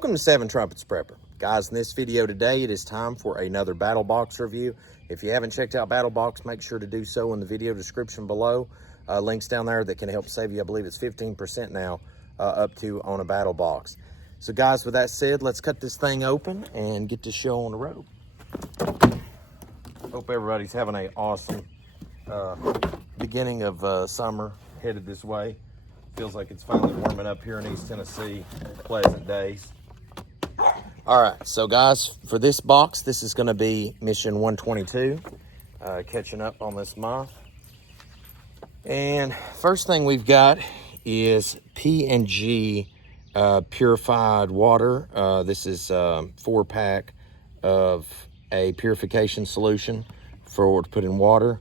Welcome to Seven Trumpets Prepper. Guys, in this video today, it is time for another Battlbox review. If you haven't checked out Battlbox, make sure to do so in the video description below. Links down there that can help save you, I believe it's 15% now, up to on a Battlbox. So guys, with that said, let's cut this thing open and get this show on the road. Hope everybody's having an awesome beginning of summer headed this way. Feels like it's finally warming up here in East Tennessee. Pleasant days. All right, so guys, for this box, this is going to be mission 122, catching up on this month. And first thing we've got is P&G purified water. This is 4-pack of a purification solution for to put in water.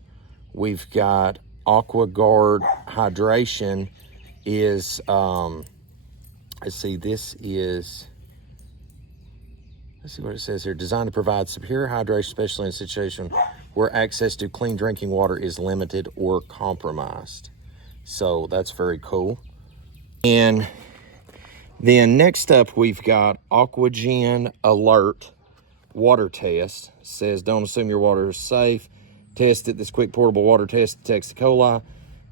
We've got AquaGuard hydration is let's see what it says here. Designed to provide superior hydration, especially in a situation where access to clean drinking water is limited or compromised. So that's very cool. And then next up, we've got AquaGen Alert water test. It says, don't assume your water is safe. Test it. This quick portable water test detects E. coli.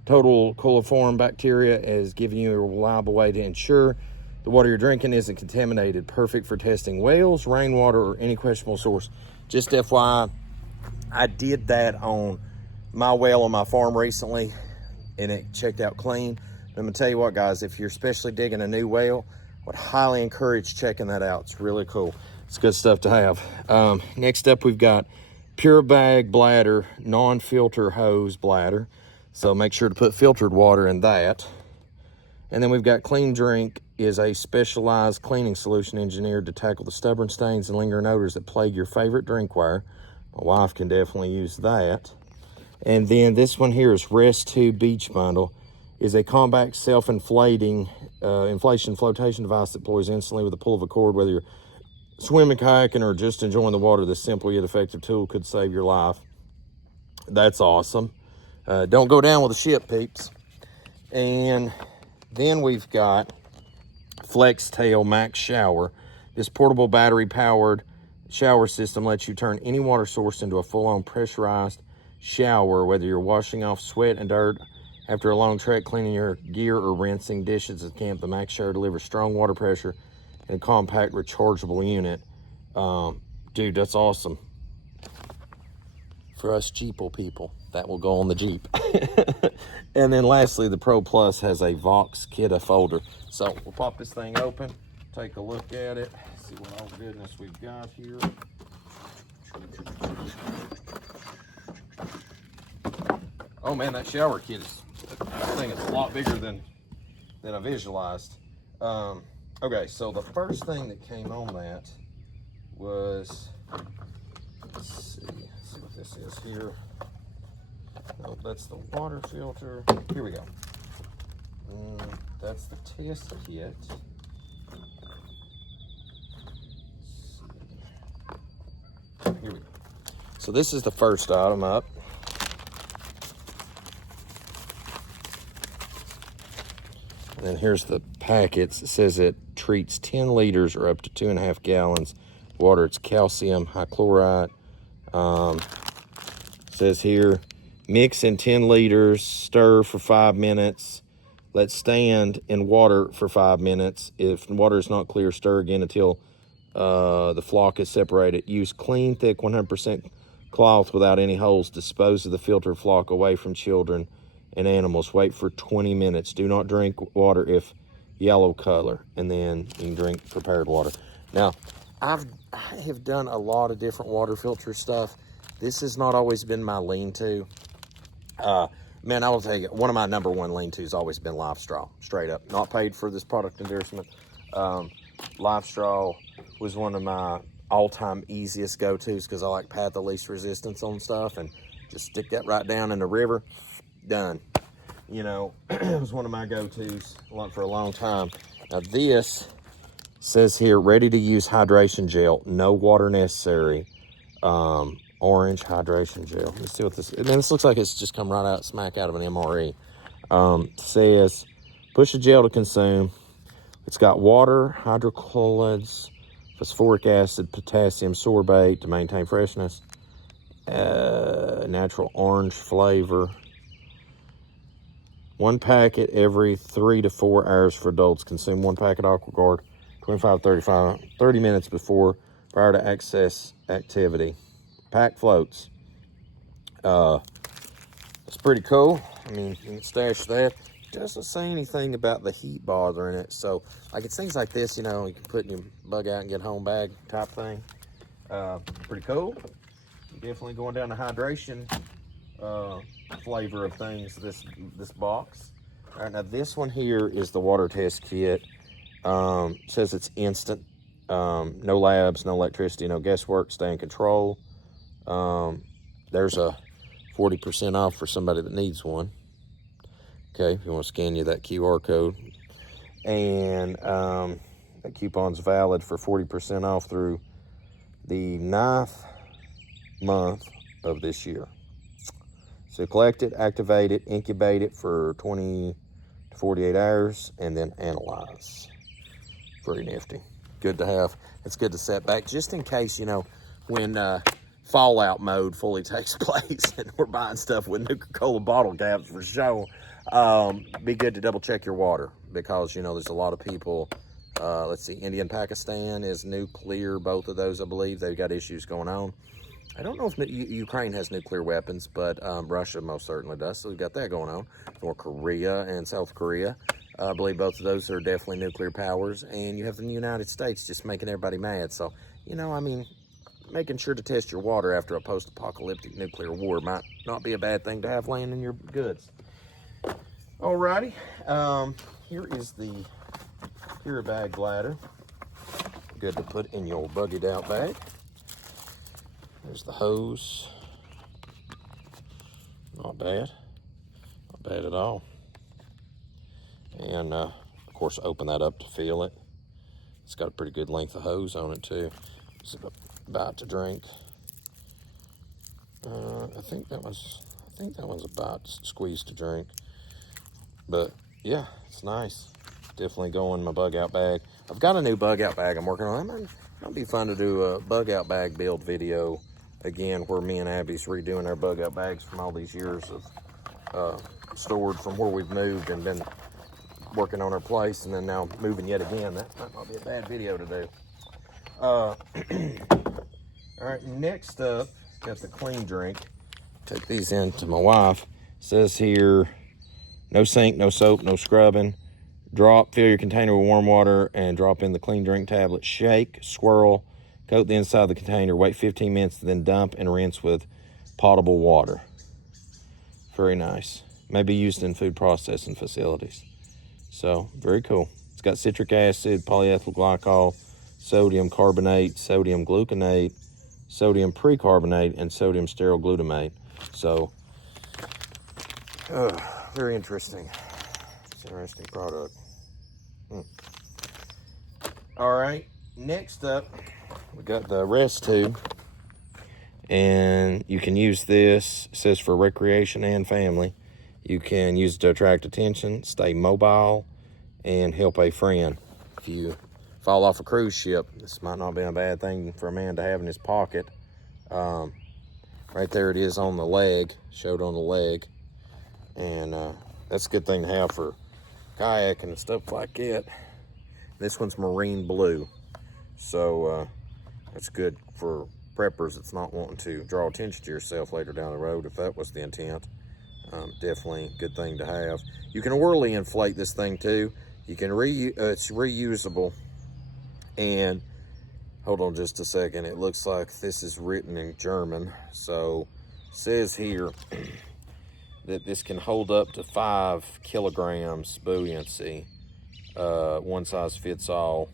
Total coliform bacteria is giving you a reliable way to ensure the water you're drinking isn't contaminated. Perfect for testing wells, rainwater, or any questionable source. Just FYI, I did that on my well on my farm recently, and it checked out clean. I'm gonna tell you what, guys, if you're especially digging a new well, I would highly encourage checking that out. It's really cool. It's good stuff to have. Next up, we've got Pure Bag Bladder, non-filter hose bladder. So make sure to put filtered water in that. And then we've got Clean Drink is a specialized cleaning solution engineered to tackle the stubborn stains and lingering odors that plague your favorite drinkware. My wife can definitely use that. And then this one here is Rest 2 Beach Bundle. Is a compact self-inflating inflation flotation device that deploys instantly with the pull of a cord. Whether you're swimming, kayaking, or just enjoying the water, this simple yet effective tool could save your life. That's awesome. Don't go down with a ship, peeps. And then we've got Flex Tail Max Shower. This portable battery-powered shower system lets you turn any water source into a full-on pressurized shower, whether you're washing off sweat and dirt after a long trek, cleaning your gear, or rinsing dishes at camp. The Max Shower delivers strong water pressure in a compact rechargeable unit. Dude, that's awesome. For us Jeeple people, that will go on the Jeep. And then lastly, the Pro Plus has a Vox Kidda folder. So we'll pop this thing open, take a look at it, see what all the goodness we've got here. Oh man, that shower kit is, I think it's a lot bigger than I visualized. Okay, so the first thing that came on that was, let's see what this is here. No, that's the water filter. Here we go. That's the test kit. Here we go. So this is the first item up. And then here's the packets. It says it treats 10 liters or up to 2.5 gallons water. It's calcium hychloride. Says here, mix in 10 liters, stir for 5 minutes, let stand in water for 5 minutes. If water is not clear, stir again until the flock is separated. Use clean, thick, 100% cloth without any holes. Dispose of the filtered flock away from children and animals. Wait for 20 minutes. Do not drink water if yellow color, and then you can drink prepared water. Now, I have done a lot of different water filter stuff. This has not always been my lean-to. Man, I will tell you, one of my number one lean-tos has always been Live Straw, straight up. Not paid for this product endorsement. Live Straw was one of my all-time easiest go-tos because I like path of least resistance on stuff, and just stick that right down in the river, done. You know, it was one of my go-tos for a long time. Now this says here, ready to use hydration gel, no water necessary. Orange hydration gel. Let's see what this, and then this looks like it's just come right out, smack out of an MRE. Says, push a gel to consume. It's got water, hydrocolloids, phosphoric acid, potassium sorbate to maintain freshness, natural orange flavor. 1 packet every 3 to 4 hours for adults. Consume 1 packet AquaGuard 30 minutes prior to access activity. Pack floats. It's pretty cool. I mean, you can stash that. It doesn't say anything about the heat bothering it. So, like, it's things like this, you know, you can put in your bug out and get home bag type thing. Pretty cool. Definitely going down the hydration flavor of things, this box. All right, now this one here is the water test kit. Says it's instant. No labs, no electricity, no guesswork, stay in control. There's a 40% off for somebody that needs one. Okay, if you want to scan you that QR code. And that coupon's valid for 40% off through the 9th month of this year. So collect it, activate it, incubate it for 20 to 48 hours, and then analyze. Very nifty. Good to have. It's good to set back just in case, you know, when fallout mode fully takes place and we're buying stuff with Nuka-Cola bottle caps for show. Be good to double check your water because, you know, there's a lot of people. Let's see, India and Pakistan is nuclear. Both of those, I believe, they've got issues going on. I don't know if Ukraine has nuclear weapons, but Russia most certainly does. So we've got that going on. North Korea and South Korea. I believe both of those are definitely nuclear powers. And you have the United States just making everybody mad. So, you know, I mean, making sure to test your water after a post-apocalyptic nuclear war might not be a bad thing to have laying in your goods. Alrighty. Here is the Pure Bag bladder. Good to put in your buggied out bag. There's the hose. Not bad. Not bad at all. And, of course, open that up to feel it. It's got a pretty good length of hose on it, too. It's about to drink. I think that one's about to squeeze to drink. But, yeah, it's nice. Definitely going in my bug out bag. I've got a new bug out bag I'm working on. It might be fun to do a bug out bag build video again, where me and Abby's redoing our bug out bags from all these years of stored from where we've moved and been working on our place, and then now moving yet again. That might not be a bad video to do. All right, next up, got the clean drink. Take these in to my wife. It says here, no sink, no soap, no scrubbing. Fill your container with warm water and drop in the clean drink tablet. Shake, swirl, coat the inside of the container. Wait 15 minutes, then dump and rinse with potable water. Very nice. May be used in food processing facilities. So, very cool. It's got citric acid, polyethyl glycol, sodium carbonate, sodium gluconate, sodium precarbonate, and sodium stearyl glutamate. So, very interesting. It's an interesting product. All right, next up, we got the rest tube. And you can use this, it says for recreation and family. You can use it to attract attention, stay mobile, and help a friend. If you fall off a cruise ship, this might not be a bad thing for a man to have in his pocket. Right there it is on the leg, showed on the leg. And that's a good thing to have for kayaking and stuff like that. This one's marine blue. So that's good for preppers that's not wanting to draw attention to yourself later down the road, if that was the intent. Definitely a good thing to have. You can whirly inflate this thing too. You can it's reusable. And hold on just a second. It looks like this is written in German. So it says here that this can hold up to 5 kilograms buoyancy. One size fits all.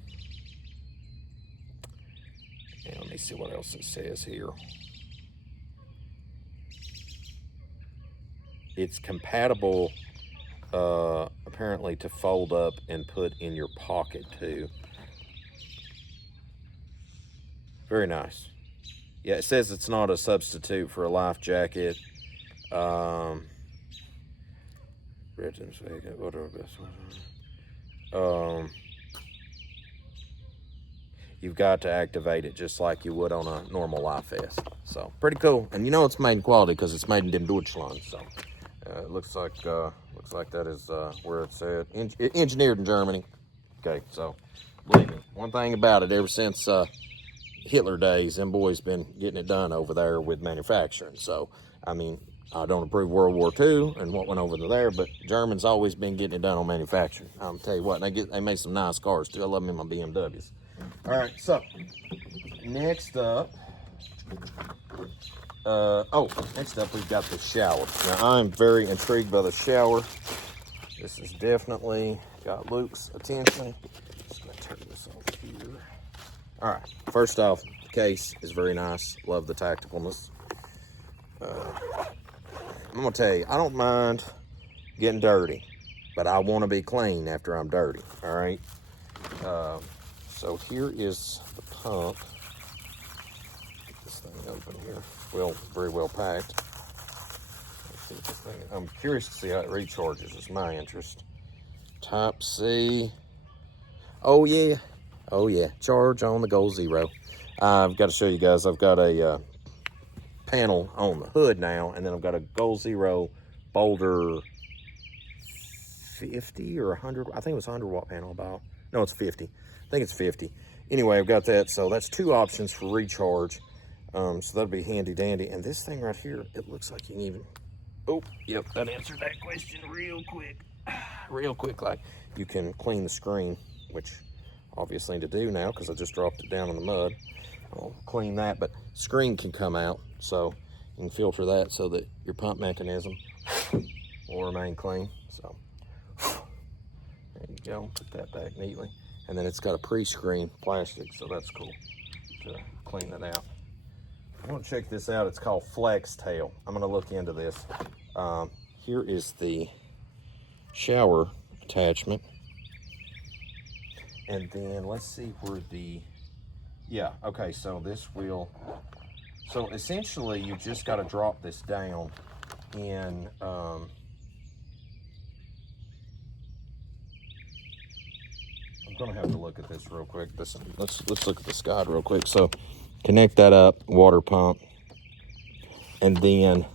And let me see what else it says here. It's compatible, apparently, to fold up and put in your pocket, too. Very nice. Yeah, it says it's not a substitute for a life jacket. you've got to activate it just like you would on a normal live vest. So pretty cool. And you know it's made in quality because it's made in Deutschland. So it looks like that is where it's at. Engineered in Germany. Okay, so believe me, one thing about it, ever since Hitler days, them boys been getting it done over there with manufacturing. So I mean, I don't approve World War II and what went over there, but Germans always been getting it done on manufacturing. I'll tell you what, they made some nice cars too. I love them in my BMWs. All right, so next up, we've got the shower. Now I'm very intrigued by the shower. This has definitely got Luke's attention. Just gonna turn this off here. All right, first off, the case is very nice. Love the tacticalness. I'm gonna tell you, I don't mind getting dirty, but I want to be clean after I'm dirty. All right. So here is the pump. Get this thing open here. Well, very well packed. Let's see this thing. I'm curious to see how it recharges. It's my interest. Type C. Oh yeah. Oh yeah. Charge on the Gold Zero. I've got to show you guys. I've got a panel on the hood now, and then I've got a Gold Zero Boulder 50 or 100. I think it was 100 watt panel about. No, it's 50. I think it's 50. Anyway, I've got that. So that's two options for recharge. So that'll be handy dandy. And this thing right here, it looks like you can even, oh, yep, that answered that question real quick. Real quick, like you can clean the screen, which obviously need to do now because I just dropped it down in the mud. I'll clean that, but screen can come out, so you can filter that so that your pump mechanism will remain clean. So there you go, put that back neatly. And then it's got a pre-screen plastic, so that's cool to clean that out. I'm gonna check this out. It's called Flex Tail. I'm gonna look into this. Here is the shower attachment. And then let's see where the, yeah, okay, so this will, so essentially you just got to drop this down in, I'm gonna have to look at this real quick. Let's look at the guide real quick. So connect that up, water pump, and then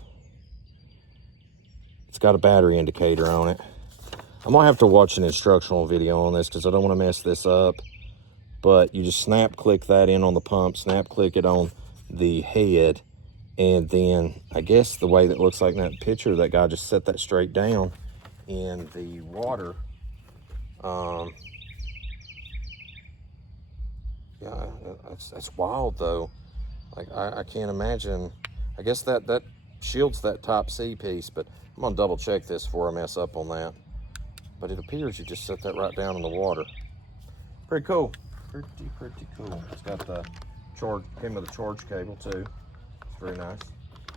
it's got a battery indicator on it. I'm gonna have to watch an instructional video on this because I don't want to mess this up. But you just snap click that in on the pump, snap click it on the head, and then I guess the way that looks like in that picture, that guy just set that straight down in the water. Yeah, that's wild though. Like I can't imagine. I guess that shields that top C piece, but I'm gonna double check this before I mess up on that. But it appears you just set that right down in the water. Pretty cool. Pretty cool. It's got the charge, came with a charge cable too. It's very nice.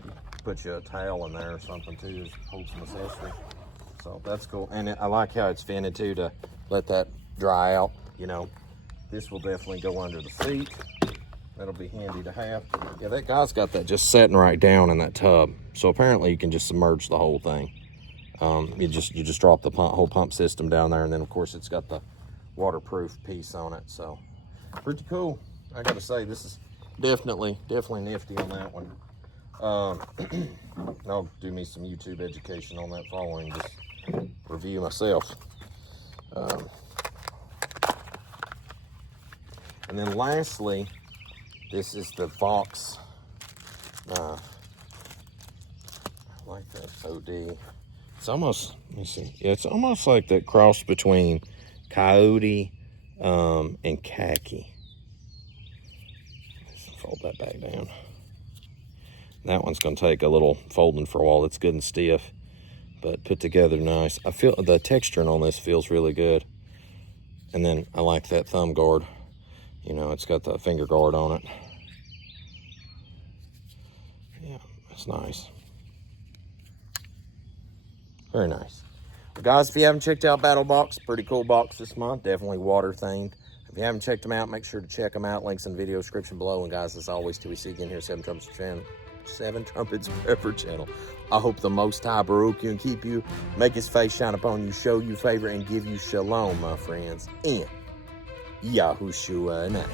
You put you a towel in there or something too, just hold some accessory. So that's cool. And I like how it's vented too to let that dry out, you know. This will definitely go under the seat. That'll be handy to have. Yeah, that guy's got that just setting right down in that tub. So apparently you can just submerge the whole thing. You just drop the whole pump system down there, and then of course it's got the waterproof piece on it. So pretty cool. I gotta say, this is definitely nifty on that one. I'll do me some YouTube education on that following this review myself. And then lastly, this is the Vox. I like that OD. It's almost, let me see. Yeah, it's almost like that cross between coyote and khaki. Let's fold that back down. That one's going to take a little folding for a while. It's good and stiff, but put together nice. I feel the texturing on this feels really good. And then I like that thumb guard. You know, it's got the finger guard on it. Yeah, that's nice. Very nice. Well, guys, if you haven't checked out Battlbox, pretty cool box this month. Definitely water themed. If you haven't checked them out, make sure to check them out. Links in the video description below. And guys, as always, till we see you again here, Seven Trumpets Forever channel. I hope the Most High Baruch you and keep you, make his face shine upon you, show you favor, and give you shalom, my friends. And Yahushua.